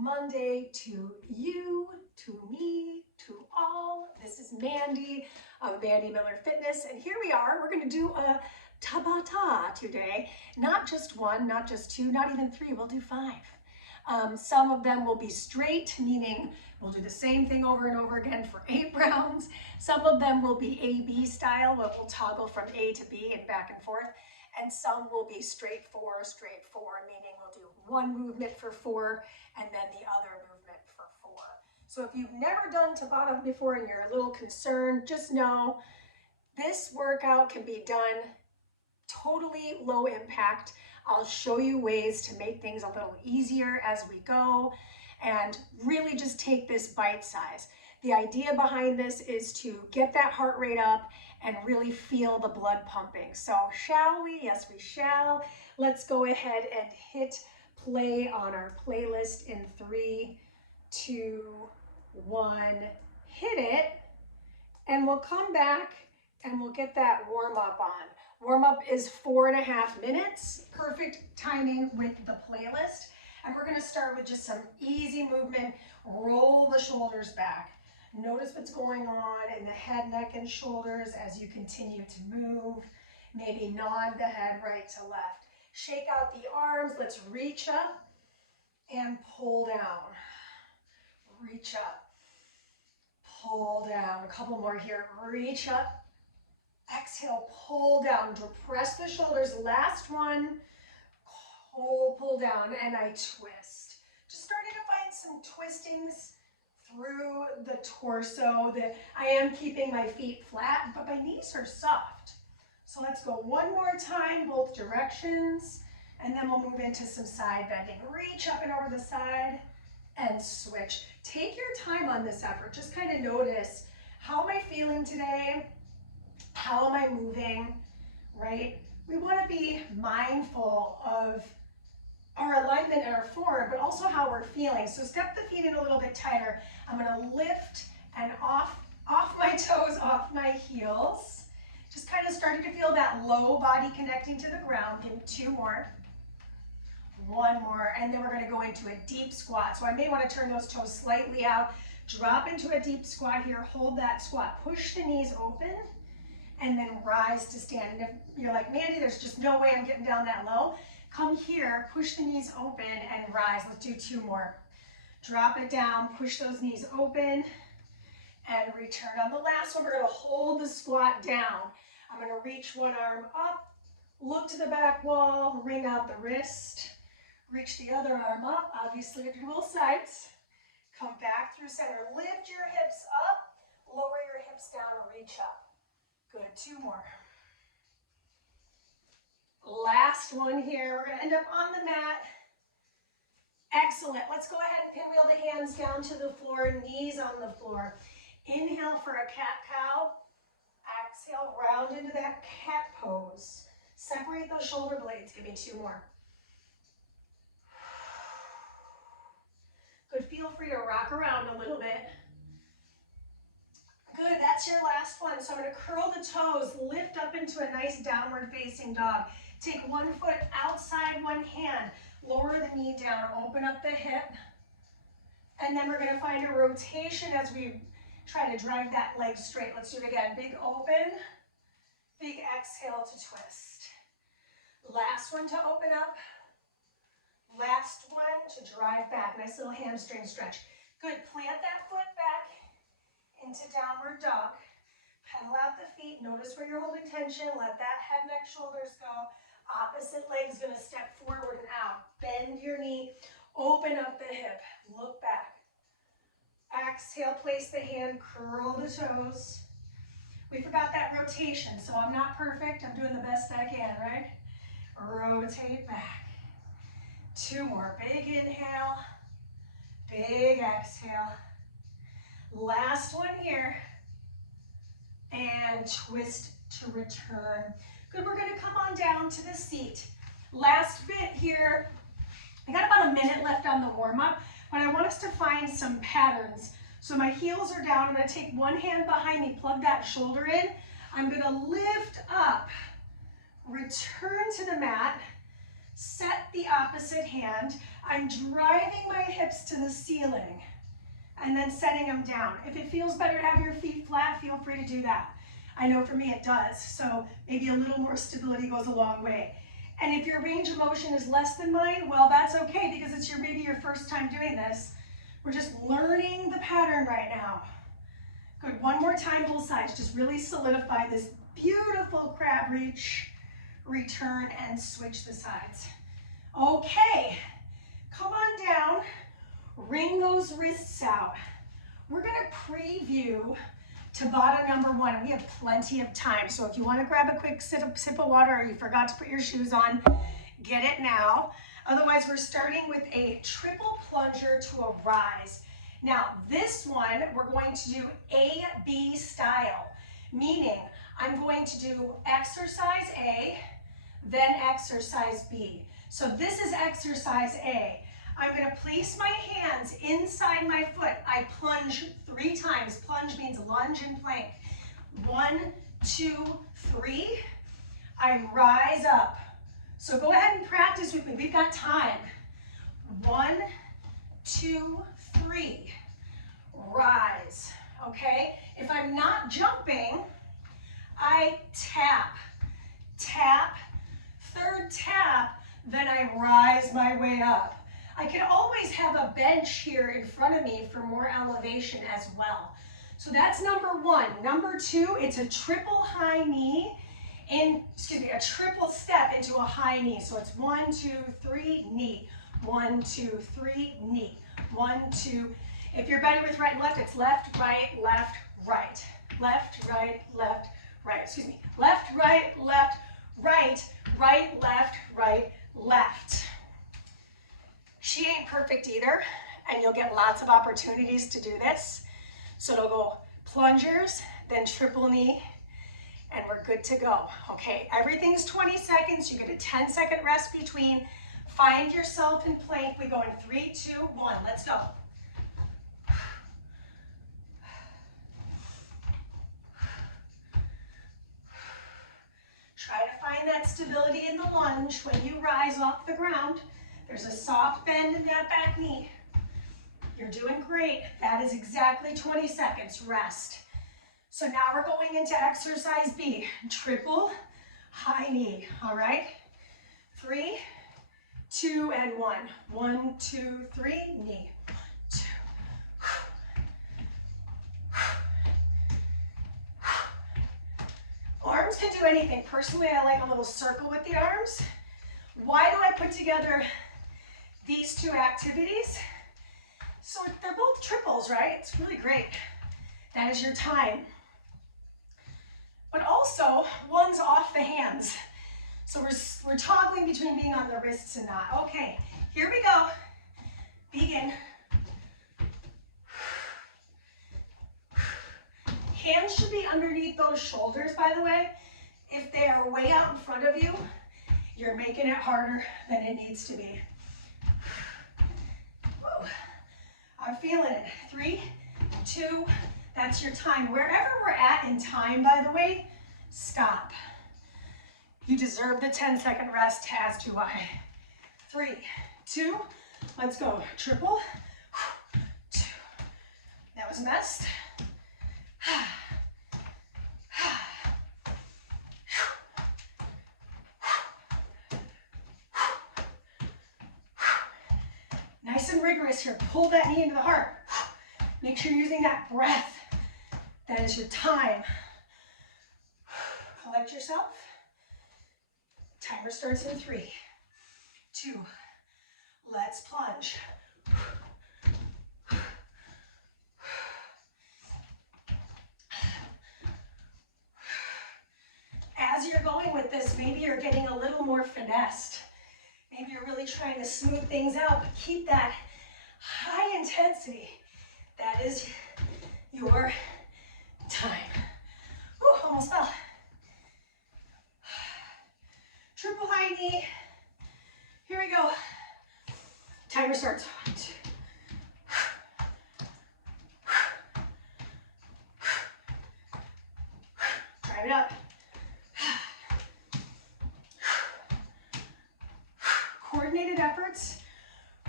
Monday to you, to me, to all. This is Mandee of Mandee Miller Fitness, and here we are. We're going to do a Tabata today. Not just one, not just two, not even three. We'll do 5. Some of them will be straight, meaning we'll do the same thing over and over again for 8 rounds. Some of them will be A-B style, where we'll toggle from A to B and back and forth. And some will be straight 4, meaning we'll do one movement for 4 and then the other movement for 4. So if you've never done Tabata before and you're a little concerned, just know this workout can be done totally low impact. I'll show you ways to make things a little easier as we go and really just take this bite size. The idea behind this is to get that heart rate up and really feel the blood pumping. So shall we? Yes, we shall. Let's go ahead and hit play on our playlist in 3, 2, 1. Hit it, and we'll come back and we'll get that warm up on. Warm up is 4.5 minutes, perfect timing with the playlist. And we're gonna start with just some easy movement. Roll the shoulders back. Notice what's going on in the head, neck, and shoulders as you continue to move. Maybe nod the head right to left. Shake out the arms. Let's reach up and pull down. Reach up, pull down. A couple more here. Reach up. Exhale, pull down, press the shoulders. Last one, pull down, and I twist. Just starting to find some twistings through the torso. I am keeping my feet flat, but my knees are soft. So let's go one more time, both directions, and then we'll move into some side bending. Reach up and over the side and switch. Take your time on this effort. Just kind of notice, how am I feeling today? How am I moving, right? We want to be mindful of our alignment and our form, but also how we're feeling. So step the feet in a little bit tighter. I'm going to lift and off my toes, off my heels. Just kind of starting to feel that low body connecting to the ground. Give me 2 more. 1 more, and then we're going to go into a deep squat. So I may want to turn those toes slightly out. Drop into a deep squat here. Hold that squat. Push the knees open. And then rise to stand. And if you're like, Mandee, there's just no way I'm getting down that low, come here, push the knees open and rise. Let's do 2 more. Drop it down, push those knees open, and return. On the last one, we're gonna hold the squat down. I'm gonna reach one arm up, look to the back wall, wring out the wrist, reach the other arm up, obviously do both sides. Come back through center, lift your hips up, lower your hips down, reach up. Good, 2 more. Last one here. We're gonna end up on the mat. Excellent. Let's go ahead and pinwheel the hands down to the floor, knees on the floor. Inhale for a cat-cow. Exhale, round into that cat pose. Separate those shoulder blades. Give me 2 more. Good, feel free to rock around a little bit. Good, that's your last one. So I'm going to curl the toes, lift up into a nice downward facing dog. Take one foot outside one hand, lower the knee down, open up the hip. And then we're going to find a rotation as we try to drive that leg straight. Let's do it again. Big open, big exhale to twist. Last one to open up. Last one to drive back. Nice little hamstring stretch. Good, plant that foot back into downward dog. Pedal out the feet. Notice where you're holding tension. Let that head, neck, shoulders go. Opposite leg's going to step forward and out. Bend your knee. Open up the hip. Look back. Exhale, place the hand, curl the toes. We forgot that rotation, so I'm not perfect. I'm doing the best I can, right? Rotate back. 2 more. Big inhale. Big exhale. Last one here, and twist to return. Good, we're gonna come on down to the seat. Last bit here. I got about a minute left on the warm-up, but I want us to find some patterns. So my heels are down. I'm gonna take one hand behind me, plug that shoulder in. I'm gonna lift up, return to the mat, set the opposite hand. I'm driving my hips to the ceiling and then setting them down. If it feels better to have your feet flat, feel free to do that. I know for me it does, so maybe a little more stability goes a long way. And if your range of motion is less than mine, well, that's okay because it's maybe your first time doing this. We're just learning the pattern right now. Good, one more time, both sides. Just really solidify this beautiful crab reach, return, and switch the sides. Okay, come on down, wring those wrists out. We're gonna preview Tabata number 1. We have plenty of time, so if you wanna grab a quick sip of water or you forgot to put your shoes on, get it now. Otherwise, we're starting with a triple plunger to a rise. Now, this one, we're going to do A-B style, meaning I'm going to do exercise A, then exercise B. So this is exercise A. I'm going to place my hands inside my foot. I plunge 3 times. Plunge means lunge and plank. 1, 2, 3. I rise up. So go ahead and practice with me. We've got time. 1, 2, 3. Rise. Okay? If I'm not jumping, I tap. Tap. 3rd tap, then I rise my way up. I can always have a bench here in front of me for more elevation as well. So that's number 1. Number 2, it's a triple high knee, a triple step into a high knee. So it's 1, 2, 3, knee. 1, 2, 3, knee. 1, 2. If you're better with right and left, it's left, right, left, right. Left, right, left, right. Excuse me. Left, right, left, right, right, left, right, left. She ain't perfect either, and you'll get lots of opportunities to do this. So it'll go plungers, then triple knee, and we're good to go. Okay, everything's 20 seconds. You get a 10-second rest between. Find yourself in plank. We go in 3, 2, 1. Let's go. Try to find that stability in the lunge when you rise off the ground. There's a soft bend in that back knee. You're doing great. That is exactly 20 seconds rest. So now we're going into exercise B, triple high knee, all right? 3, 2, and 1. 1, 2, 3, knee. 2. Arms can do anything. Personally, I like a little circle with the arms. Why do I put together these 2 activities? So they're both triples, right? It's really great. That is your time. But also, one's off the hands. So we're toggling between being on the wrists and not. Okay, here we go. Begin. Hands should be underneath those shoulders, by the way. If they are way out in front of you, you're making it harder than it needs to be. Whoa. I'm feeling it. 3, 2, that's your time. Wherever we're at in time, by the way, stop. You deserve the 10-second rest, as do I. 3, 2, let's go. Triple. 2. That was messed. Nice and rigorous here. Pull that knee into the heart. Make sure you're using that breath. That is your time. Collect yourself. Timer starts in 3, 2. Let's plunge. As you're going with this, maybe you're getting a little more finessed. Maybe you're really trying to smooth things out, but keep that high intensity. That is your time. Ooh, almost fell. Triple high knee. Here we go. Timer starts. 1, 2. Drive it up.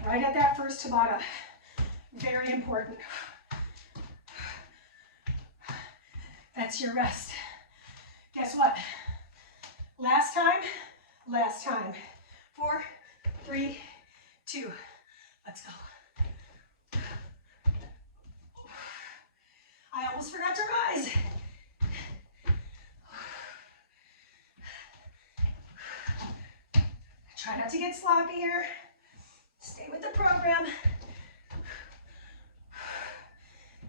Right at that first Tabata. Very important. That's your rest. Guess what? Last time. 4, 3, 2. Let's go. I almost forgot to rise. Try not to get sloppy here. Stay with the program.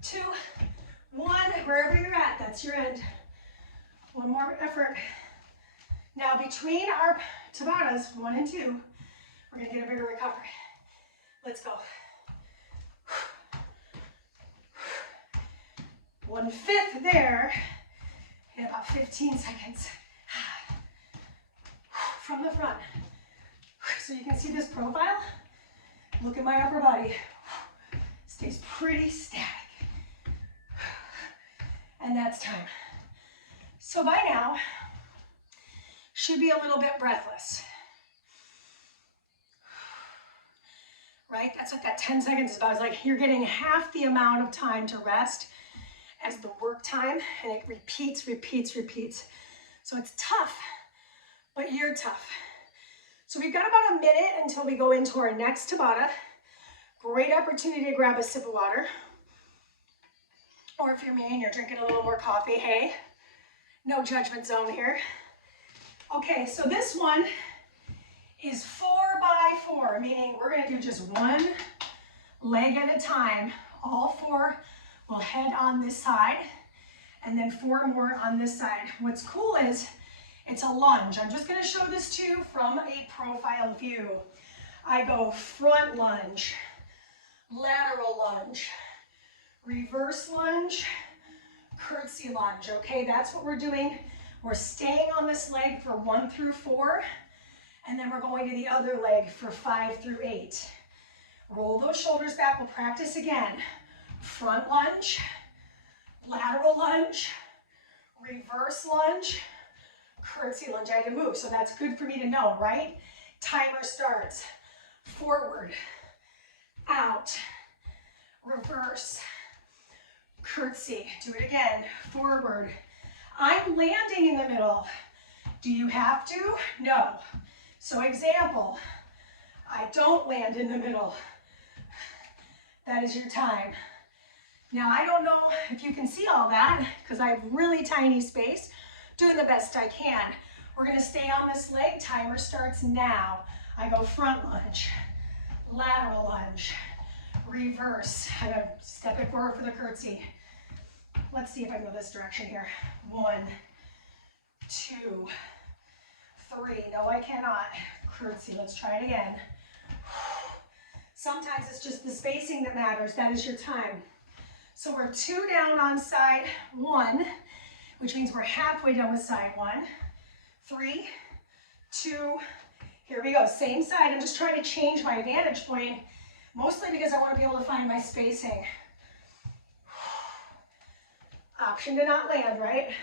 2, 1, wherever you're at, that's your end. One more effort. Now between our Tabatas, 1 and 2, we're gonna get a bigger recovery. Let's go. 1/5 there, in about 15 seconds. From the front. So you can see this profile. Look at my upper body. Stays pretty static. And that's time. So by now, should be a little bit breathless. Right? That's what that 10 seconds is about. It's like you're getting half the amount of time to rest as the work time, and it repeats. So it's tough, but you're tough. So we've got about a minute until we go into our next Tabata. Great opportunity to grab a sip of water. Or if you're me and you're drinking a little more coffee, hey, no judgment zone here. Okay, so this one is 4 by 4, meaning we're gonna do just one leg at a time. All 4 will head on this side, and then 4 more on this side. What's cool is it's a lunge. I'm just gonna show this to you from a profile view. I go front lunge, lateral lunge, reverse lunge, curtsy lunge, okay? That's what we're doing. We're staying on this leg for 1 through 4, and then we're going to the other leg for 5 through 8. Roll those shoulders back. We'll practice again. Front lunge, lateral lunge, reverse lunge, curtsy lunge. I had to move, so that's good for me to know, right? Timer starts. Forward, out, reverse, curtsy. Do it again. Forward. I'm landing in the middle. Do you have to? No. So example, I don't land in the middle. That is your time. Now I don't know if you can see all that because I have really tiny space. Doing the best I can. We're gonna stay on this leg. Timer starts now. I go front lunge, lateral lunge, reverse. I'm gonna step it forward for the curtsy. Let's see if I can go this direction here. 1, 2, 3. No, I cannot. Curtsy. Let's try it again. Sometimes it's just the spacing that matters. That is your time. So we're 2 down on side 1, which means we're halfway done with side 1. 3, 2, here we go. Same side. I'm just trying to change my vantage point, mostly because I want to be able to find my spacing. Option to not land, right?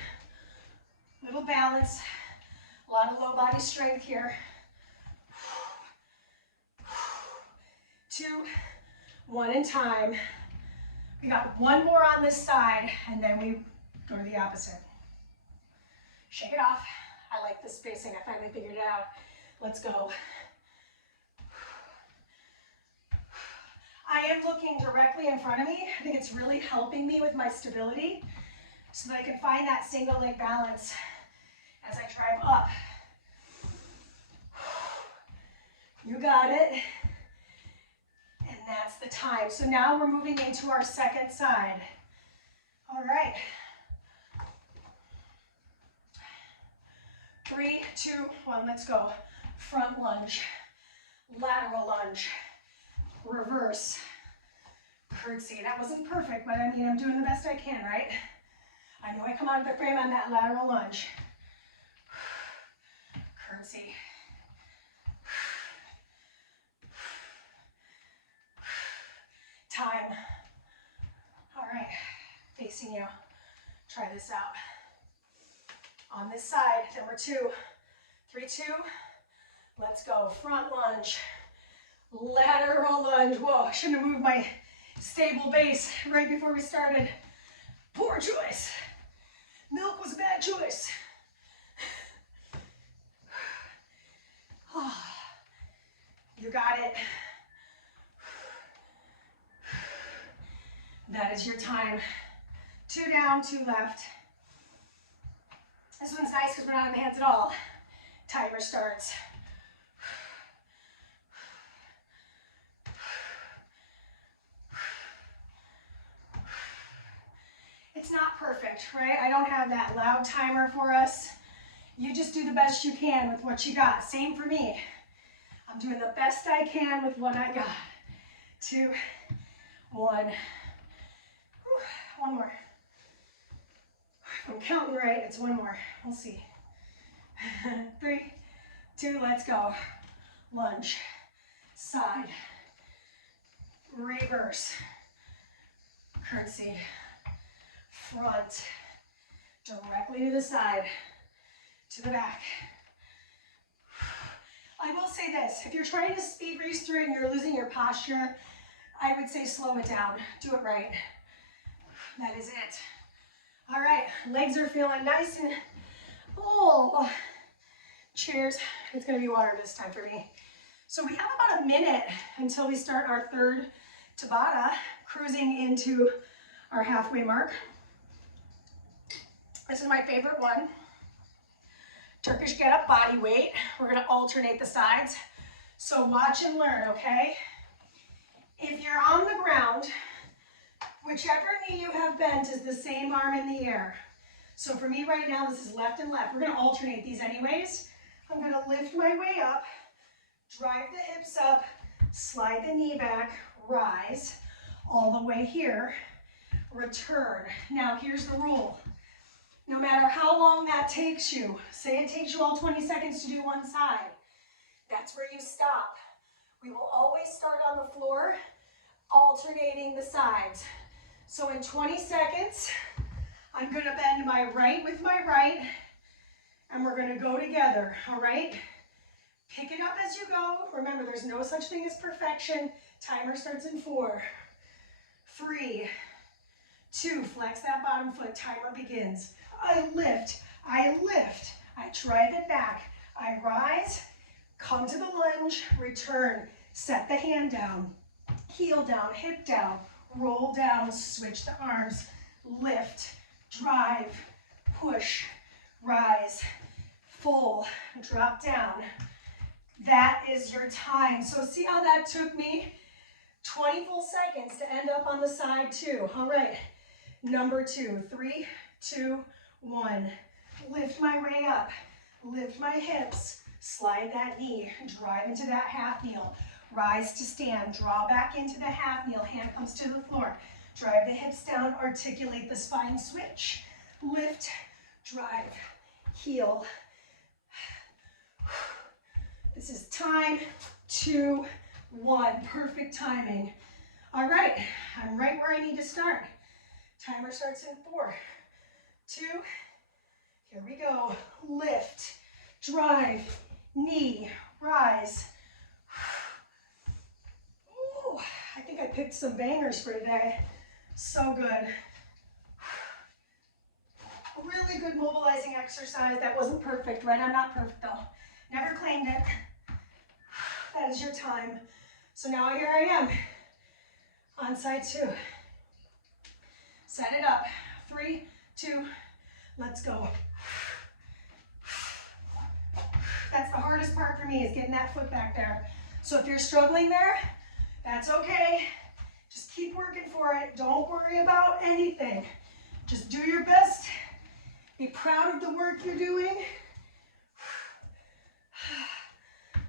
Little balance. A lot of low body strength here. 2, 1 in time. We got 1 more on this side, and then we go to the opposite. Shake it off. I like the spacing. I finally figured it out. Let's go. I am looking directly in front of me. I think it's really helping me with my stability so that I can find that single leg balance as I drive up. You got it. And that's the time. So now we're moving into our second side. All right. 3, 2, 1, let's go. Front lunge, lateral lunge, reverse, curtsy. That wasn't perfect, but I mean, I'm doing the best I can, right? I know I come out of the frame on that lateral lunge. Curtsy. Time. All right, facing you. Try this out. On this side, number 2. 3, 2. Let's go. Front lunge, lateral lunge. Whoa, I shouldn't have moved my stable base right before we started. Poor choice. Milk was a bad choice. Oh, you got it. That is your time. 2 down, 2 left. This one's nice because we're not on the hands at all. Timer starts. It's not perfect, right? I don't have that loud timer for us. You just do the best you can with what you got. Same for me. I'm doing the best I can with what I got. 2, 1. One more. If I'm counting right, it's 1 more. We'll see. 3, 2, let's go. Lunge, side, reverse, curtsy, front, directly to the side, to the back. I will say this, if you're trying to speed race through it and you're losing your posture, I would say slow it down. Do it right. That is it. All right, legs are feeling nice and full. Cheers. It's gonna be water this time for me. So we have about a minute until we start our 3rd Tabata, cruising into our halfway mark. This is my favorite one. Turkish Get Up body weight. We're gonna alternate the sides. So watch and learn, okay? If you're on the ground, whichever knee you have bent is the same arm in the air. So for me right now, this is left and left. We're gonna alternate these anyways. I'm gonna lift my way up, drive the hips up, slide the knee back, rise, all the way here, return. Now here's the rule. No matter how long that takes you, say it takes you all 20 seconds to do one side, that's where you stop. We will always start on the floor, alternating the sides. So in 20 seconds, I'm gonna bend my right with my right, and we're gonna go together, all right? Pick it up as you go. Remember, there's no such thing as perfection. Timer starts in 4, 3, 2, flex that bottom foot, timer begins. I lift, I drive it back, I rise, come to the lunge, return, set the hand down, heel down, hip down, roll down, switch the arms, lift, drive, push, rise, full, drop down. That is your time. So see how that took me 20 full seconds to end up on the side too. All right, number 2, 3, 2, 1. Lift my way up, lift my hips, slide that knee, drive into that half kneel, rise to stand, draw back into the half kneel, hand comes to the floor, drive the hips down, articulate the spine, switch, lift, drive, heel. This is time, 2, 1, perfect timing. All right, I'm right where I need to start. Timer starts in 4, 2, here we go. Lift, drive, knee, rise. Ooh, I think I picked some bangers for today. So good. Really good mobilizing exercise. That wasn't perfect, right? I'm not perfect though. Never claimed it. That is your time. So now here I am on side 2. Set it up. 3, 2, let's go. That's the hardest part for me, is getting that foot back there. So if you're struggling there, that's okay. Just keep working for it. Don't worry about anything. Just do your best. Be proud of the work you're doing.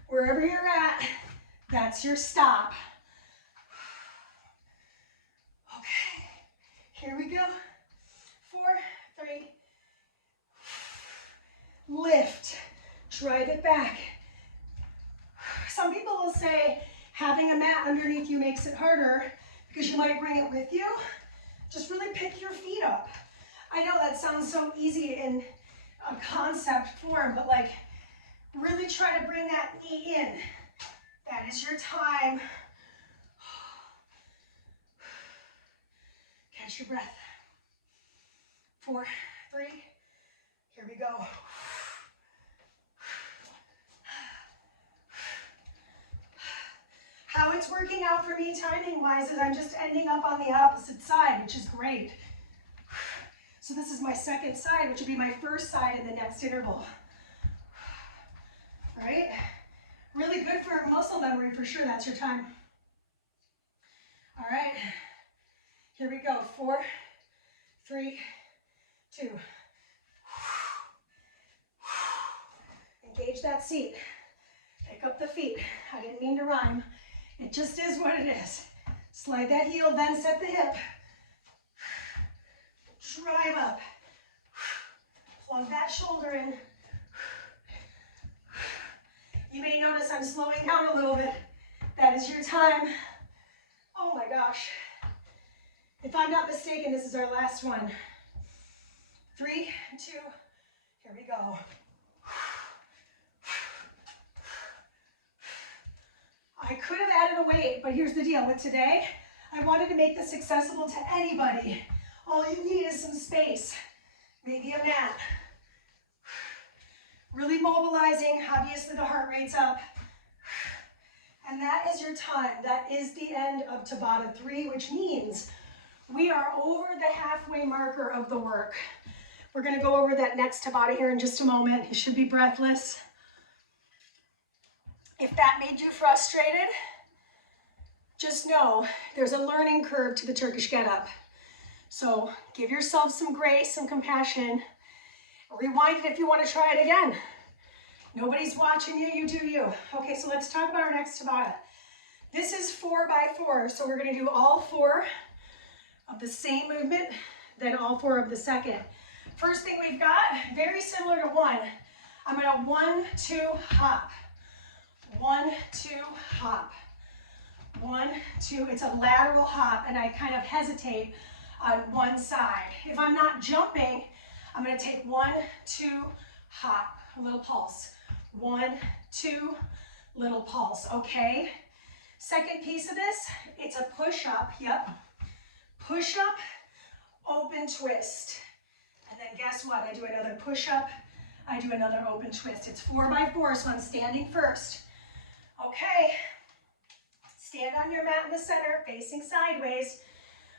Wherever you're at, that's your stop. Okay, here we go. 4, 3. Lift, drive it back. Some people will say having a mat underneath you makes it harder because you might bring it with you. Just really pick your feet up. I know that sounds so easy in a concept form, but like really try to bring that knee in. That is your time. Catch your breath. 4, 3, here we go. How it's working out for me timing-wise is I'm just ending up on the opposite side, which is great. So this is my second side, which will be my first side in the next interval. Right? Really good for muscle memory for sure. That's your time. All right. Here we go. 4, 3, 2. Engage that seat. Pick up the feet. I didn't mean to rhyme. It just is what it is. Slide that heel, then set the hip. Drive up. Plug that shoulder in. You may notice I'm slowing down a little bit. That is your time. Oh my gosh. If I'm not mistaken, this is our last one. 3, 2, here we go. I could have added a weight, but here's the deal. With today, I wanted to make this accessible to anybody. All you need is some space, maybe a mat. Really mobilizing, obviously the heart rate's up. And that is your time. That is the end of Tabata 3, which means we are over the halfway marker of the work. We're gonna go over that next Tabata here in just a moment. You should be breathless. If that made you frustrated, just know there's a learning curve to the Turkish Get Up. So give yourself some grace, some compassion. Rewind it if you want to try it again. Nobody's watching you, you do you. Okay, so let's talk about our next Tabata. This is 4 by 4, so we're gonna do all 4 of the same movement, then all 4 of the second. First thing we've got, very similar to 1. I'm gonna 1, 2, hop. 1, 2, hop. 1, 2, it's a lateral hop, and I kind of hesitate on one side. If I'm not jumping, I'm gonna take 1, 2, hop, a little pulse. 1, 2, little pulse, okay? Second piece of this, it's a push-up, yep. Push-up, open twist. And then guess what? I do another push-up, I do another open twist. It's 4 by 4, so I'm standing first. Okay, stand on your mat in the center, facing sideways.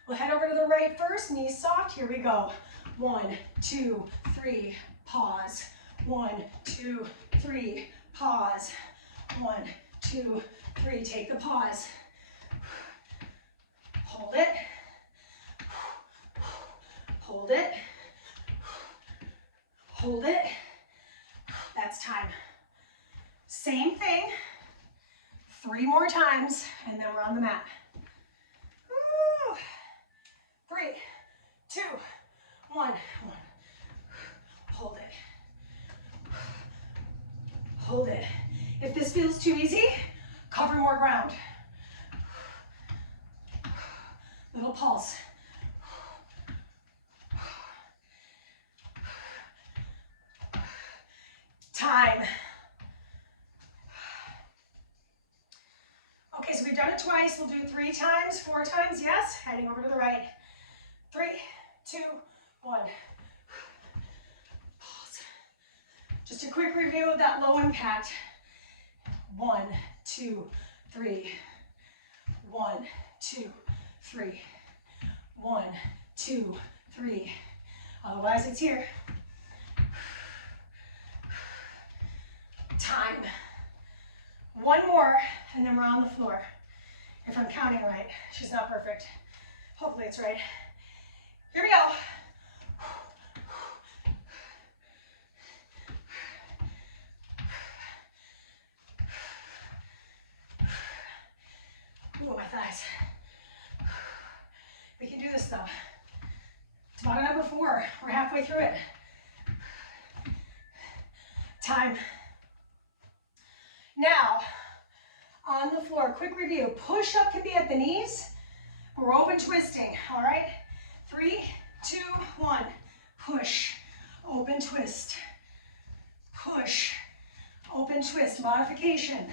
We'll head over to the right first, knees soft, here we go. 1, 2, 3, pause. 1, 2, 3, pause. 1, 2, 3, take the pause. Hold it. Hold it. Hold it. That's time. Same thing. 3 more times, and then we're on the mat. Woo. 3, 2, 1. Hold it. Hold it. If this feels too easy, cover more ground. Little pulse. Time. Okay, so we've done it twice. We'll do 3 times, 4 times, yes. Heading over to the right. 3, 2, 1. Pause. Just a quick review of that low impact. 1, 2, 3. 1, 2, 3. 1, 2, 3. Otherwise, it's here. Time. 1 more, and then we're on the floor. If I'm counting right, she's not perfect. Hopefully it's right. Here we go. Ooh, my thighs. We can do this though. Tabata number 4. We're halfway through it. Time. Now, on the floor, quick review. Push up can be at the knees. We're open twisting, all right? 3, 2, 1. Push, open twist. Push, open twist. Modification.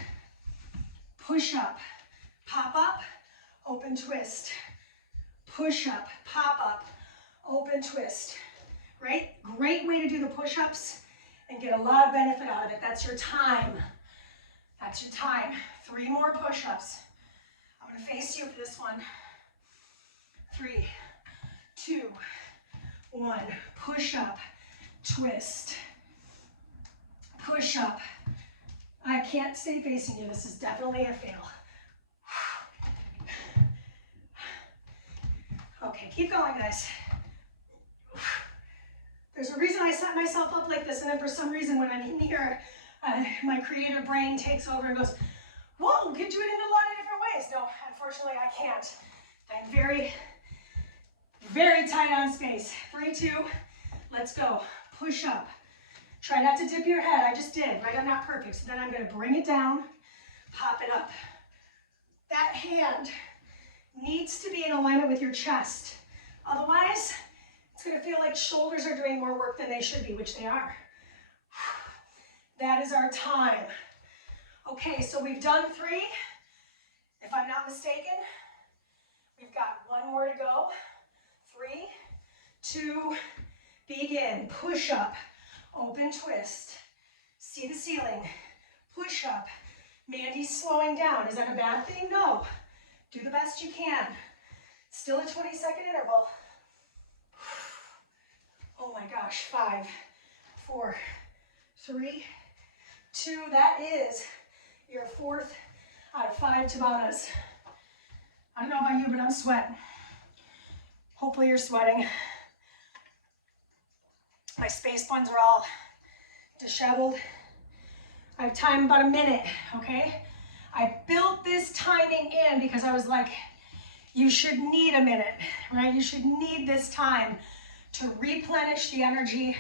push up, pop up, open twist. Push up, pop up, open twist. Right? Great way to do the push-ups and get a lot of benefit out of it. That's your time. That's your time. 3 more push-ups. I'm going to face you for this one. 3, 2, 1. Push up, twist. Push up. I can't stay facing you. This is definitely a fail. Okay, keep going, guys. There's a reason I set myself up like this, and then for some reason when I'm in here, my creative brain takes over and goes, whoa, you could do it in a lot of different ways. No, unfortunately I can't. I'm very, very tight on space. 3, 2, let's go. Push up. Try not to dip your head. I just did, right? I'm not perfect. So then I'm going to bring it down, pop it up. That hand needs to be in alignment with your chest. Otherwise, it's going to feel like shoulders are doing more work than they should be, which they are. That is our time. Okay, so we've done 3. If I'm not mistaken, we've got 1 more to go. 3, 2, begin. Push up, open twist. See the ceiling. Push up. Mandee's slowing down. Is that a bad thing? No. Do the best you can. Still a 20-second interval. Oh my gosh, 5, 4, 3, 2. That is your 4th out of 5 Tabatas. I don't know about you, but I'm sweating. Hopefully you're sweating. My space buns are all disheveled. I have time about a minute, okay? I built this timing in because I was like, you should need a minute, right? You should need this time to replenish the energy,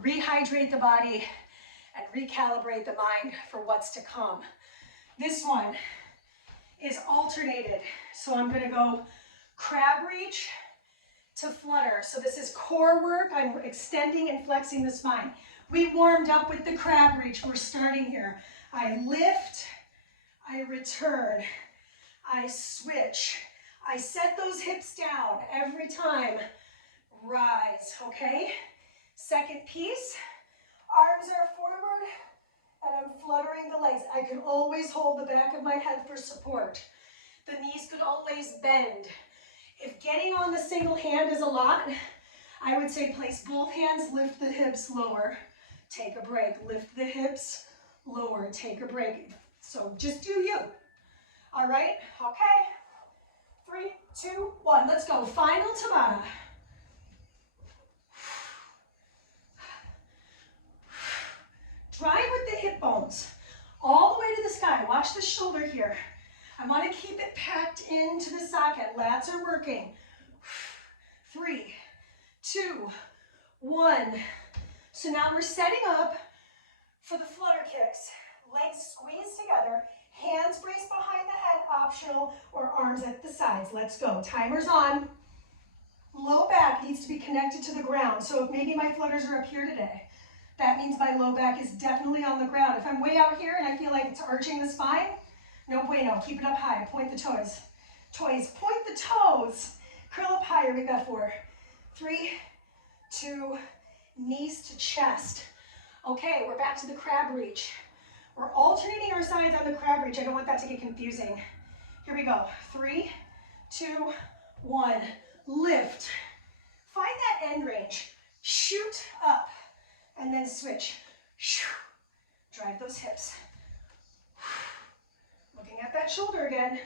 rehydrate the body, and recalibrate the mind for what's to come. This one is alternated. So I'm gonna go crab reach to flutter. So this is core work. I'm extending and flexing the spine. We warmed up with the crab reach. We're starting here. I lift, I return, I switch. I set those hips down every time. Rise, okay? Second piece, arms are forward, and I'm fluttering the legs. I can always hold the back of my head for support. The knees could always bend. If getting on the single hand is a lot, I would say place both hands, lift the hips lower, take a break. Lift the hips lower, take a break. So just do you. All right, okay. 3, 2, 1, let's go. Final Tabata. Drive with the hip bones all the way to the sky. Watch the shoulder here. I want to keep it packed into the socket. Lats are working. 3, 2, 1. So now we're setting up for the flutter kicks. Legs squeeze together. Hands brace behind the head, optional, or arms at the sides. Let's go. Timer's on. Low back needs to be connected to the ground. So if maybe my flutters are up here today, that means my low back is definitely on the ground. If I'm way out here and I feel like it's arching the spine, no bueno. Keep it up high. Point the toes. Point the toes. Curl up higher. We got 4, 3, 2, knees to chest. Okay, we're back to the crab reach. We're alternating our sides on the crab reach. I don't want that to get confusing. Here we go. 3, 2, 1. Lift. Find that end range. Shoot up. And then switch. Drive those hips. Looking at that shoulder again.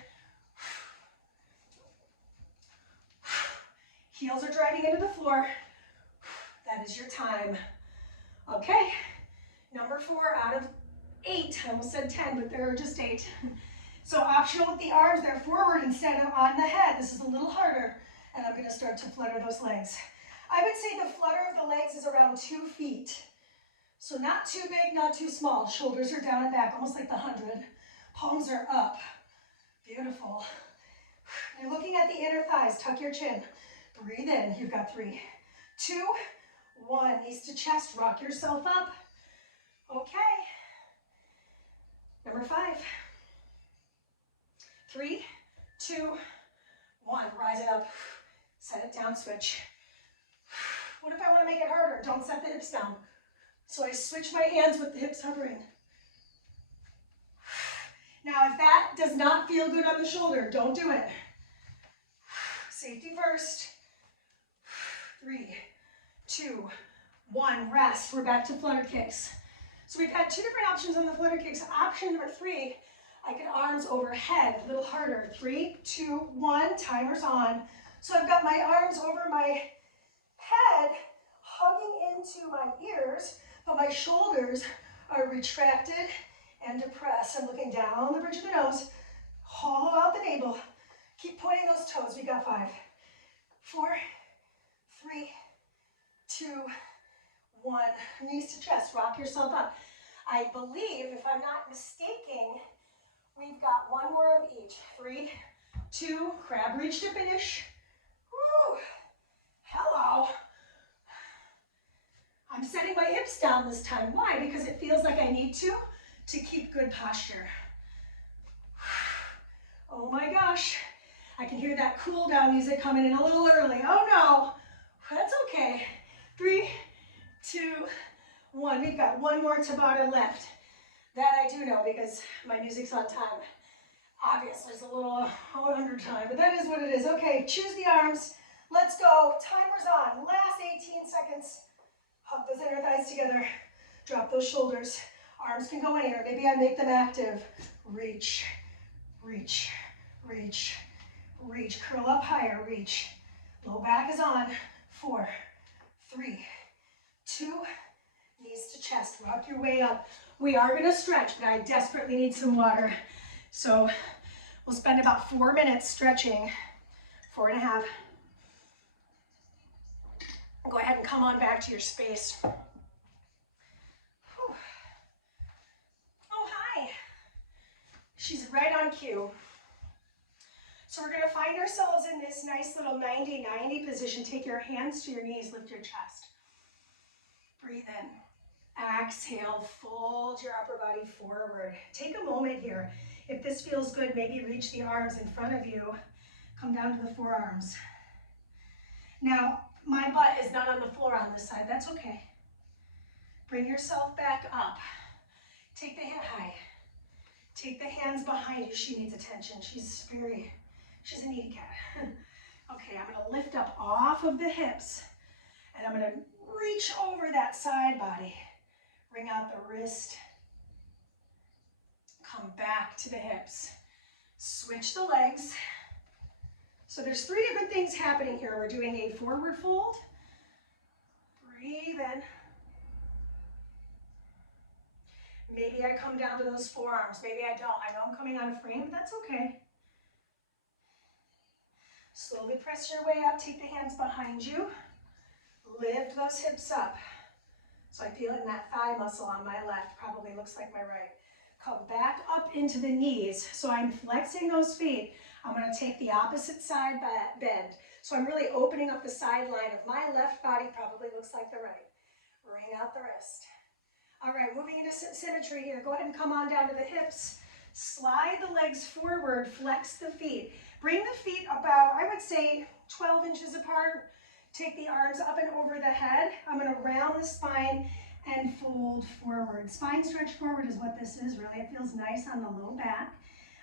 Heels are driving into the floor. That is your time. Okay, number 4 out of 8. I almost said 10, but there are just 8. So optional with the arms, they're forward instead of on the head. This is a little harder. And I'm gonna start to flutter those legs. I would say the flutter of the legs is around 2 feet. So not too big, not too small. Shoulders are down and back, almost like the 100. Palms are up. Beautiful. You're looking at the inner thighs. Tuck your chin. Breathe in. You've got 3, 2, 1. Knees to chest. Rock yourself up. Okay. Number 5. 3, 2, 1. Rise it up. Set it down, switch. What if I want to make it harder? Don't set the hips down. So I switch my hands with the hips hovering. Now, if that does not feel good on the shoulder, don't do it. Safety first. 3, 2, 1. Rest. We're back to flutter kicks. So we've had 2 different options on the flutter kicks. Option number 3, I get arms overhead, a little harder. 3, 2, 1. Timer's on. So I've got my arms over my head, hugging into my ears, but my shoulders are retracted and depressed. I'm looking down the bridge of the nose, hollow out the navel. Keep pointing those toes. We got 5, 4, 3, 2, 1. Knees to chest. Rock yourself up. I believe, if I'm not mistaken, we've got 1 more of each. 3, 2, crab reach to finish. Woo! Hello. I'm setting my hips down this time. Why? Because it feels like I need to keep good posture. Oh my gosh. I can hear that cool down music coming in a little early. Oh no. That's okay. 3, 2, 1. We've got 1 more Tabata left. That I do know because my music's on time. Obviously, it's a little under time, but that is what it is. Okay, choose the arms. Let's go. Timer's on. Last 18 seconds. Hug those inner thighs together. Drop those shoulders. Arms can go anywhere. Maybe I make them active. Reach, reach, reach, reach. Curl up higher. Reach. Low back is on. 4, 3, 2. Knees to chest. Rock your way up. We are going to stretch, but I desperately need some water. So we'll spend about 4 minutes stretching. 4.5. Go ahead and come on back to your space. Whew. Oh, hi. She's right on cue. So we're going to find ourselves in this nice little 90-90 position. Take your hands to your knees, lift your chest. Breathe in. Exhale, fold your upper body forward. Take a moment here. If this feels good, maybe reach the arms in front of you. Come down to the forearms. Now, my butt is not on the floor on this side. That's okay. Bring yourself back up. Take the head high. Take the hands behind you. She needs attention. She's a needy cat. Okay, I'm going to lift up off of the hips, and I'm going to reach over that side body. Bring out the wrist. Come back to the hips. Switch the legs. So there's 3 different things happening here. We're doing a forward fold. Breathe in. Maybe I come down to those forearms. Maybe I don't. I know I'm coming on a frame, but that's okay. Slowly press your way up. Take the hands behind you. Lift those hips up. So I feel it in that thigh muscle on my left. Probably looks like my right. Come back up into the knees. So I'm flexing those feet. I'm going to take the opposite side bend. So I'm really opening up the sideline of my left body. Probably looks like the right. Bring out the wrist. All right, moving into symmetry here. Go ahead and come on down to the hips. Slide the legs forward. Flex the feet. Bring the feet about, I would say, 12 inches apart. Take the arms up and over the head. I'm going to round the spine and fold forward. Spine stretch forward is what this is, really. It feels nice on the low back.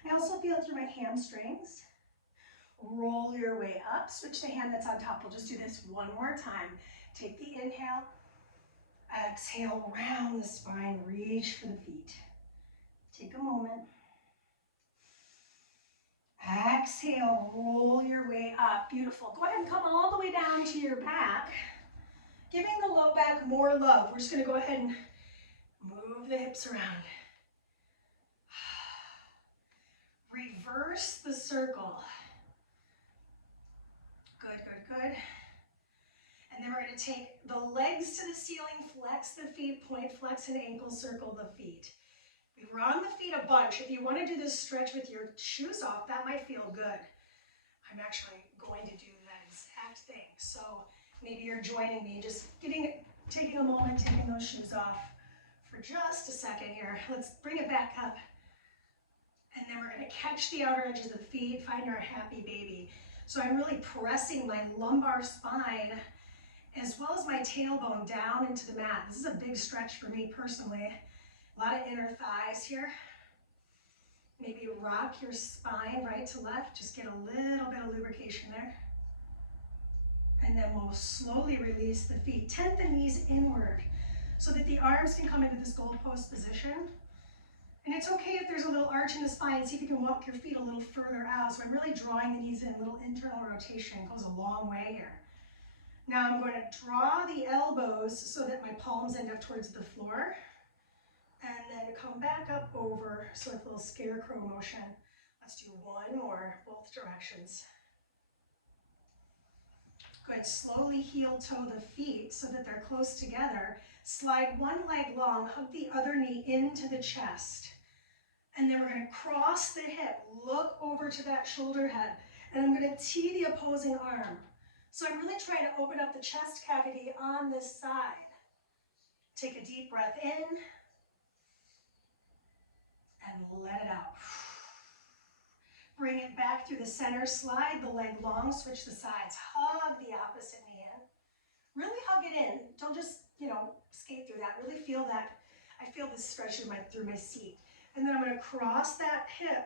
I also feel it through my hamstrings. Roll your way up. Switch the hand that's on top. We'll just do this one more time. Take the inhale. Exhale, round the spine. Reach for the feet. Take a moment. Exhale, roll your way up. Beautiful. Go ahead and come all the way down to your back. Giving the low back more love. We're just going to go ahead and move the hips around. Reverse the circle. Good, good, good. And then we're going to take the legs to the ceiling, flex the feet, point, flex, and ankle circle the feet. We run the feet a bunch. If you want to do this stretch with your shoes off, that might feel good. I'm actually going to do that exact thing. So maybe you're joining me, just taking a moment, taking those shoes off for just a second here. Let's bring it back up. And then we're going to catch the outer edges of the feet, find our happy baby. So I'm really pressing my lumbar spine as well as my tailbone down into the mat. This is a big stretch for me personally. A lot of inner thighs here. Maybe rock your spine right to left. Just get a little bit of lubrication there. And then we'll slowly release the feet. Tent the knees inward so that the arms can come into this goalpost position. And it's okay if there's a little arch in the spine. See if you can walk your feet a little further out. So I'm really drawing the knees in. A little internal rotation goes a long way here. Now I'm going to draw the elbows so that my palms end up towards the floor. And then come back up over, so it's a little scarecrow motion. Let's do one more, both directions. Good, slowly heel toe the feet so that they're close together. Slide one leg long, hug the other knee into the chest. And then we're going to cross the hip, look over to that shoulder head, and I'm going to tee the opposing arm. So I'm really trying to open up the chest cavity on this side. Take a deep breath in, and let it out. Bring it back through the center, slide the leg long, switch the sides, hug the opposite knee in. Really hug it in. Don't just, skate through that. Really feel that. I feel this stretch through my seat. And then I'm going to cross that hip,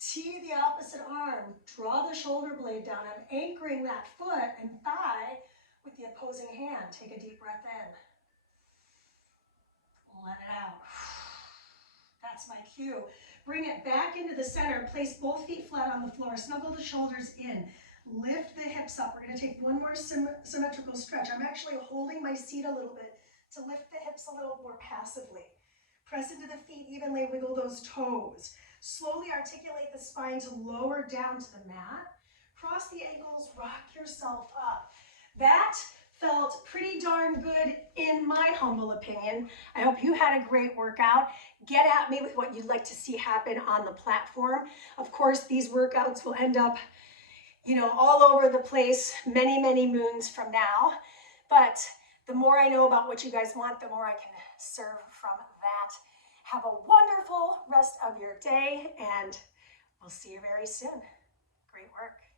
tee the opposite arm, draw the shoulder blade down. I'm anchoring that foot and thigh with the opposing hand. Take a deep breath in. Let it out. That's my cue. Bring it back into the center. Place both feet flat on the floor. Snuggle the shoulders in. Lift the hips up. We're going to take one more symmetrical stretch. I'm actually holding my seat a little bit to lift the hips a little more passively. Press into the feet evenly. Wiggle those toes. Slowly articulate the spine to lower down to the mat. Cross the ankles. Rock yourself up. That felt pretty darn good in my humble opinion. I hope you had a great workout. Get at me with what you'd like to see happen on the platform. Of course, these workouts will end up, all over the place many, many moons from now. But the more I know about what you guys want, the more I can serve from that. Have a wonderful rest of your day, and we'll see you very soon. Great work.